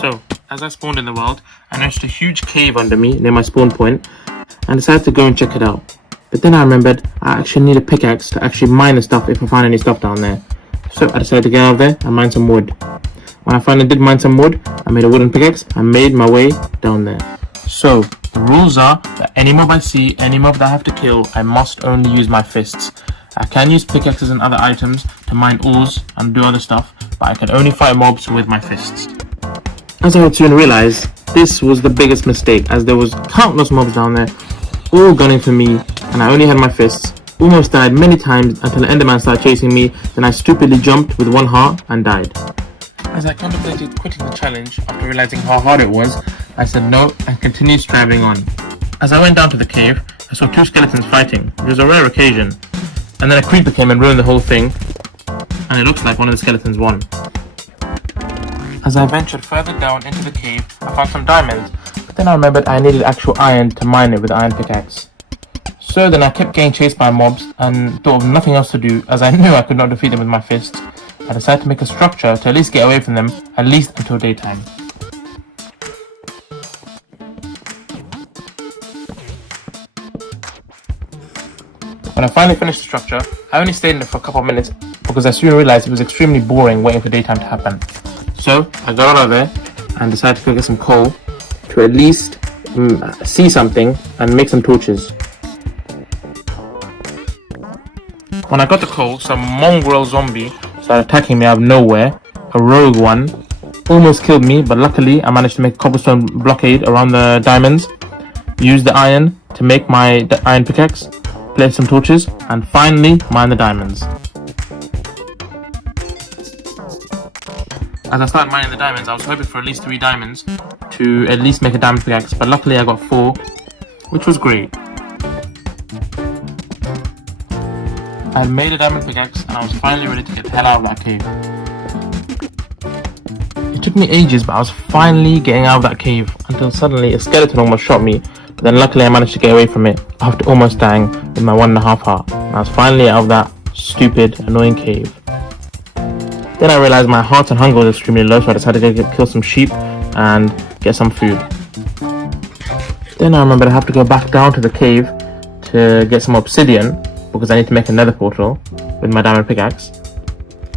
So, as I spawned in the world, I noticed a huge cave under me near my spawn point and decided to go and check it out. But then I remembered I actually need a pickaxe to actually mine the stuff if I find any stuff down there. So I decided to get out of there and mine some wood. When I finally did mine some wood, I made a wooden pickaxe and made my way down there. So, the rules are that any mob I see, any mob that I have to kill, I must only use my fists. I can use pickaxes and other items to mine ores and do other stuff, but I can only fight mobs with my fists. As I would soon realize, this was the biggest mistake, as there was countless mobs down there, all gunning for me, and I only had my fists. Almost died many times until an Enderman started chasing me, then I stupidly jumped with 1 heart and died. As I contemplated quitting the challenge after realizing how hard it was, I said no and continued striving on. As I went down to the cave, I saw 2 skeletons fighting, which was a rare occasion, and then a creeper came and ruined the whole thing, and it looks like one of the skeletons won. As I ventured further down into the cave, I found some diamonds, but then I remembered I needed actual iron to mine it with the iron pickaxe. So then I kept getting chased by mobs and thought of nothing else to do, as I knew I could not defeat them with my fists. I decided to make a structure to at least get away from them, at least until daytime. When I finally finished the structure, I only stayed in it for a couple of minutes because I soon realized it was extremely boring waiting for daytime to happen. So I got out of there and decided to go get some coal to at least see something and make some torches. When I got the coal, some mongrel zombie started attacking me out of nowhere. A rogue one almost killed me, but luckily I managed to make a cobblestone blockade around the diamonds, use the iron to make my iron pickaxe, place some torches, and finally mine the diamonds. As I started mining the diamonds, I was hoping for at least 3 diamonds to at least make a diamond pickaxe, but luckily I got 4, which was great. I had made a diamond pickaxe and I was finally ready to get the hell out of that cave. It took me ages, but I was finally getting out of that cave until suddenly a skeleton almost shot me, but then luckily I managed to get away from it after almost dying with my 1.5 heart. And I was finally out of that stupid, annoying cave. Then I realized my heart and hunger was extremely low, so I decided to go kill some sheep and get some food. Then I remembered I have to go back down to the cave to get some obsidian because I need to make a nether portal with my diamond pickaxe.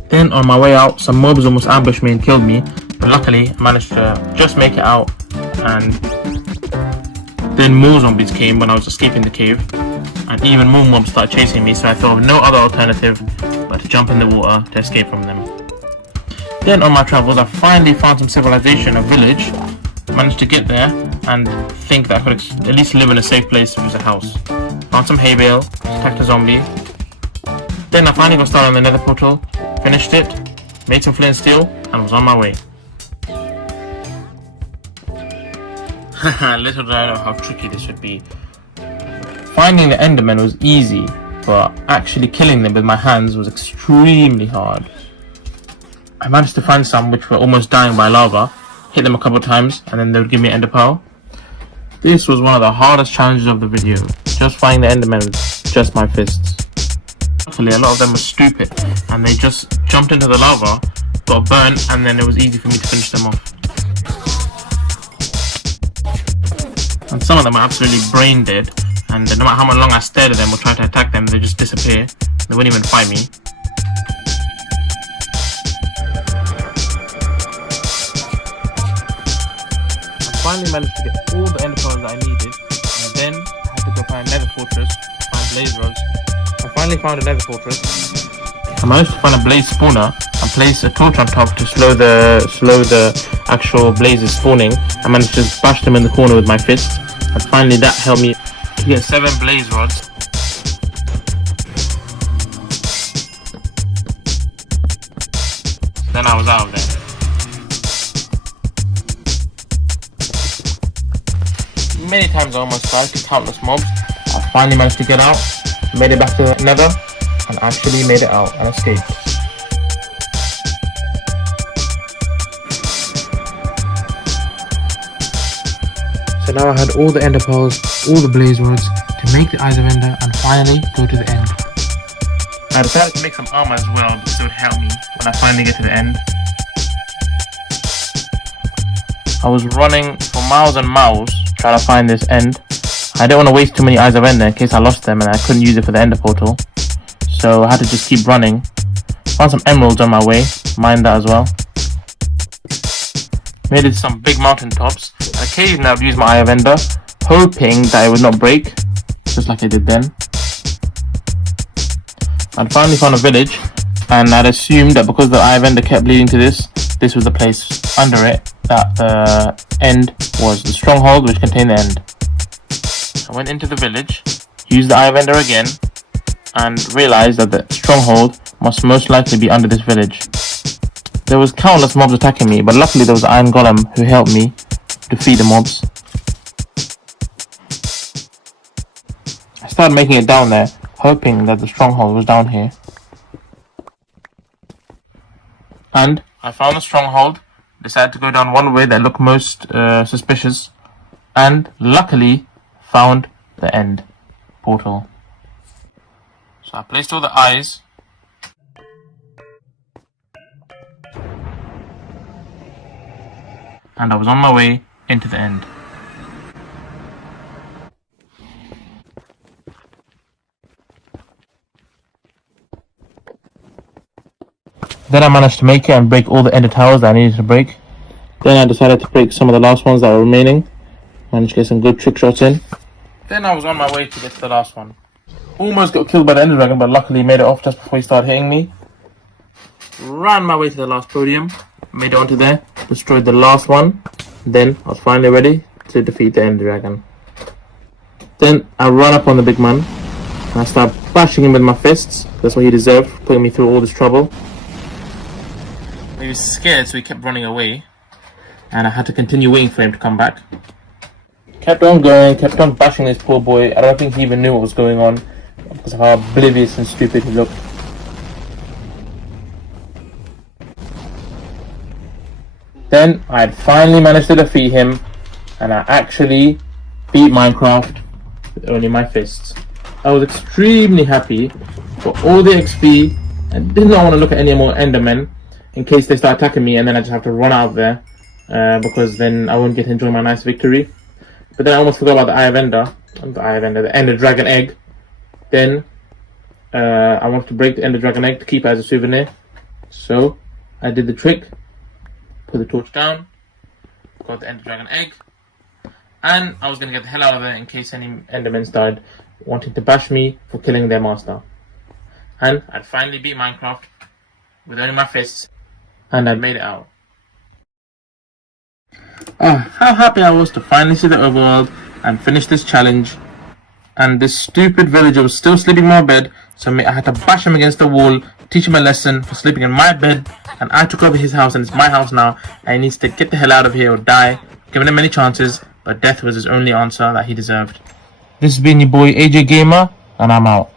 Then on my way out, some mobs almost ambushed me and killed me, but luckily I managed to just make it out, and then more zombies came when I was escaping the cave, and even more mobs started chasing me, so I thought of no other alternative but to jump in the water to escape from them. Then on my travels, I finally found some civilization, a village. Managed to get there and think that I could at least live in a safe place, which was a house. Found some hay bale, attacked a zombie. Then I finally got started on the nether portal, finished it, made some flint and steel, and was on my way. Haha, little did I know how tricky this would be. Finding the Endermen was easy, but actually killing them with my hands was extremely hard. I managed to find some which were almost dying by lava, hit them a couple of times, and then they would give me an ender pearl. This was one of the hardest challenges of the video, just finding the Endermen with just my fists. Luckily, a lot of them were stupid, and they just jumped into the lava, got burnt, and then it was easy for me to finish them off. And some of them were absolutely brain dead, and no matter how long I stared at them or tried to attack them, they just disappear. They wouldn't even fight me. I finally managed to get all the ender pearls that I needed, and then I had to go find a nether fortress, find blaze rods. I finally found a nether fortress. I managed to find a blaze spawner and place a torch on top to slow the actual blazes spawning. I managed to bash them in the corner with my fist, and finally that helped me to get 7 blaze rods. Then I was out of there. Many times I almost died to countless mobs. I finally managed to get out, made it back to the nether, and actually made it out and escaped. So now I had all the ender pearls, all the blaze rods to make the eyes of ender and finally go to the end. I decided to make some armor as well because it would help me when I finally get to the end. I was running for miles and miles trying to find this end. I didn't want to waste too many eyes of ender in case I lost them and I couldn't use it for the ender portal. So I had to just keep running. Found some emeralds on my way, mined that as well. Made it some big mountain tops. Occasionally I would use my eye of ender, hoping that it would not break, just like it did then. I'd finally found a village, and I'd assumed that because the eye of ender kept leading to this was the place under it, that the end was the stronghold which contained the end. I went into the village, used the eye of ender again, and realized that the stronghold must most likely be under this village. There was countless mobs attacking me, but luckily there was an iron golem who helped me defeat the mobs. I started making it down there, hoping that the stronghold was down here. And I found the stronghold, decided to go down one way that looked most suspicious, and luckily found the end portal. So I placed all the eyes. And I was on my way into the end. Then I managed to make it and break all the ender towers that I needed to break. Then I decided to break some of the last ones that were remaining. Managed to get some good trick shots in. Then I was on my way to get to the last one. Almost got killed by the ender dragon, but luckily made it off just before he started hitting me. Ran my way to the last podium. Made it onto there. Destroyed the last one. Then I was finally ready to defeat the ender dragon. Then I ran up on the big man. And I started bashing him with my fists. That's what he deserved, putting me through all this trouble. He was scared, so he kept running away, and I had to continue waiting for him to come back. Kept on going, kept on bashing this poor boy. I don't think he even knew what was going on because of how oblivious and stupid he looked. Then I had finally managed to defeat him, and I actually beat Minecraft with only my fists. I was extremely happy for all the XP and did not want to look at any more Endermen in case they start attacking me, and then I just have to run out of there because then I won't get to enjoy my nice victory. But then I almost forgot about the the Ender Dragon Egg. Then I wanted to break the Ender Dragon Egg to keep it as a souvenir. So I did the trick, put the torch down, got the Ender Dragon Egg, and I was going to get the hell out of there in case any Endermen started wanting to bash me for killing their master. And I'd finally beat Minecraft with only my fists, and I made it out. Oh, how happy I was to finally see the overworld and finish this challenge. And this stupid villager was still sleeping in my bed, so I had to bash him against the wall, teach him a lesson for sleeping in my bed, and I took over his house, and it's my house now, and he needs to get the hell out of here or die. Given him many chances, but death was his only answer that he deserved. This has been your boy AJ Gamer, and I'm out.